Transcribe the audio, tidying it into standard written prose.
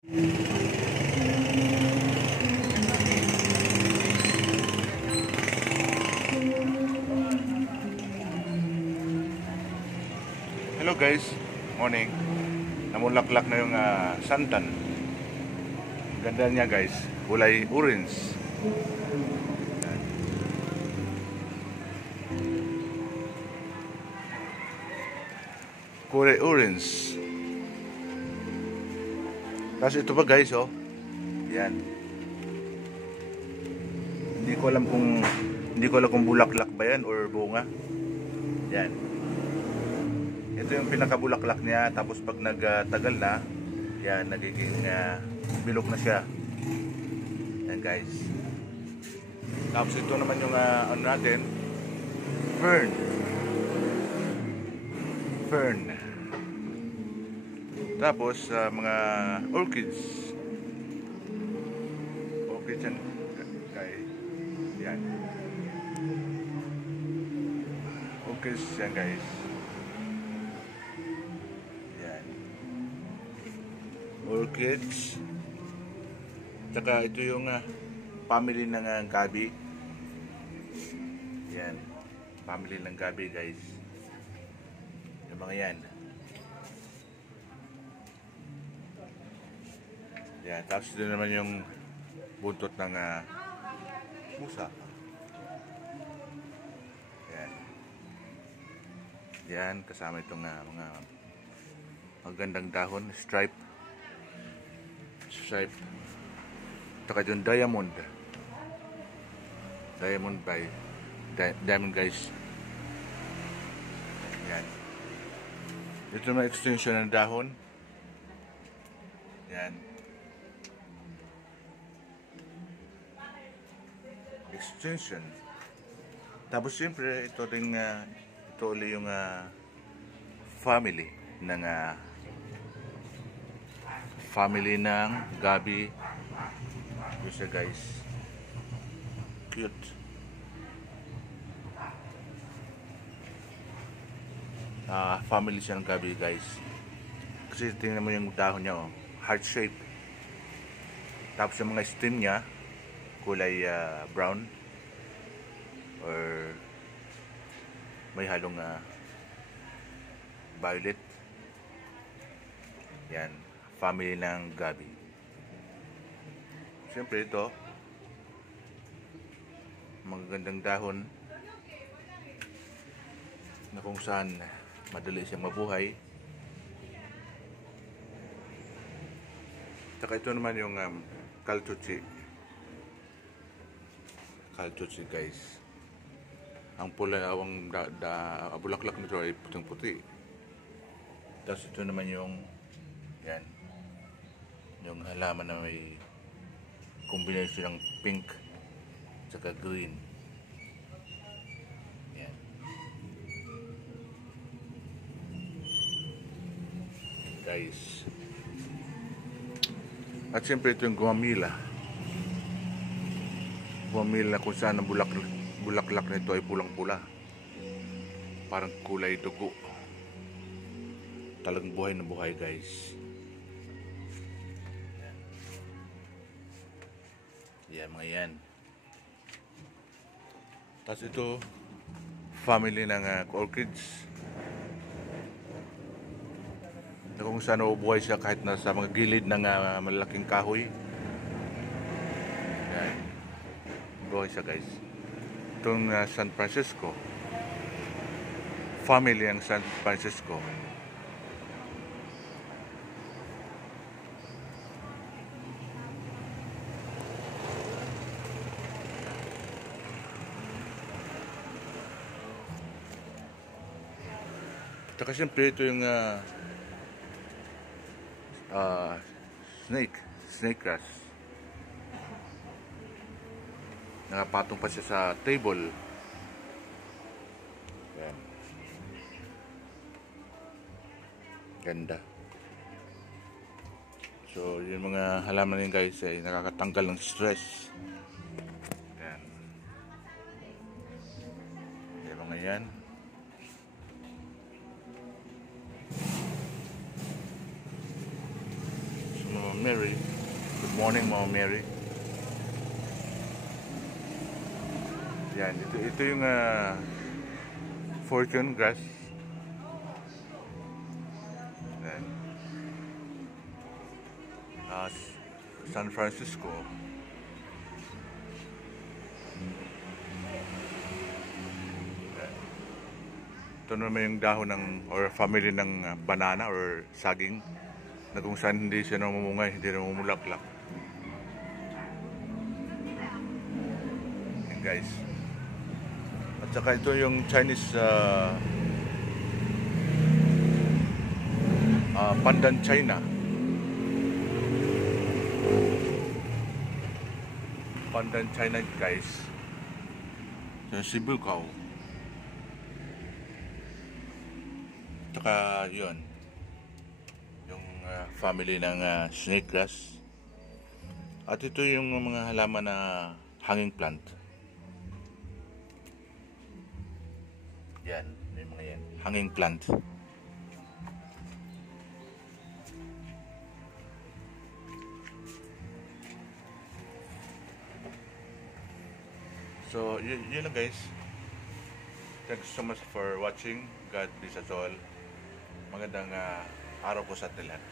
Hello guys, morning. Namulaklak na yung santan. Ganda niya guys, kulay orange. Kulay orange. Tapos ito pa guys, oh. Yan. Hindi ko alam kung bulaklak ba yan or bunga. Yan. Ito yung pinakabulaklak niya, tapos pag nagtagal na, yan, nagiging bilog na siya. Yan guys. Tapos ito naman yung ano natin, fern. Fern. Tapos mga orchids. Orchids yan guys. Yan. Orchids yan guys. Orchids. Tsaka ito yung family ng gabi. Yan. Family ng gabi guys. Yung mga yan. Yan. Tapos ito naman yung buntot ng musa. Yan. Yan. Kasama itong mga magandang dahon. Stripe. Taka yung diamond guys. Yan. Ito na extension ng dahon. Yan. Extension. Tapos siyempre ito rin ito ulit yung family ng gabi. Ito siya guys. Cute. Family siya ng gabi guys. Kasi tingnan mo yung dahon niya, oh. Heart shape. Tapos yung mga stem niya kulay brown or may halong violet. Yan. Family ng gabi. Siyempre ito, magagandang dahon na kung saan madali siyang mabuhay. Saka ito naman yung kaltuchi. Kaltuchi guys. Ang pula, bulaklak nito ay putang puti. Tapos ito naman yung yan. Yung halaman na may combination ng pink saka green. Yan. Guys. At siyempre ito yung guamila. Guamila kung saan ang bulaklak nito ay pulang-pula. Parang kulay dugo. Talagang buhay na buhay guys. Yan mga yan. Tapos ito family ng orchids na kung saan nabubuhay siya kahit nasa mga gilid ng malalaking kahoy. Yan. Buhay siya guys. Itong San Francisco, family ng San Francisco. Tsaka siyempre ito yung snake grass. Nakapatong pa siya sa table. Yan. Ganda. So yung mga halaman yun guys ay nakakatanggal ng stress. Yan. Yung mga yan. Mary. Good morning, Mama Mary. Yan, ito yung fortune grass. Yan. San Francisco. Yan. Ito naman yung dahon ng or family ng banana or saging na kung saan hindi siya namumungay, hindi namumulaklak. Yan guys. At saka ito yung Chinese Pandan China. Pandan China guys. Yung Sibukao. Tsaka yun. Yung family ng snake grass. At ito yung mga halaman na hanging plant. Yan, may mga yan. Hanging plant. So, yun lang guys. Thanks so much for watching. God bless us all. Magandang araw po sa atin lahat.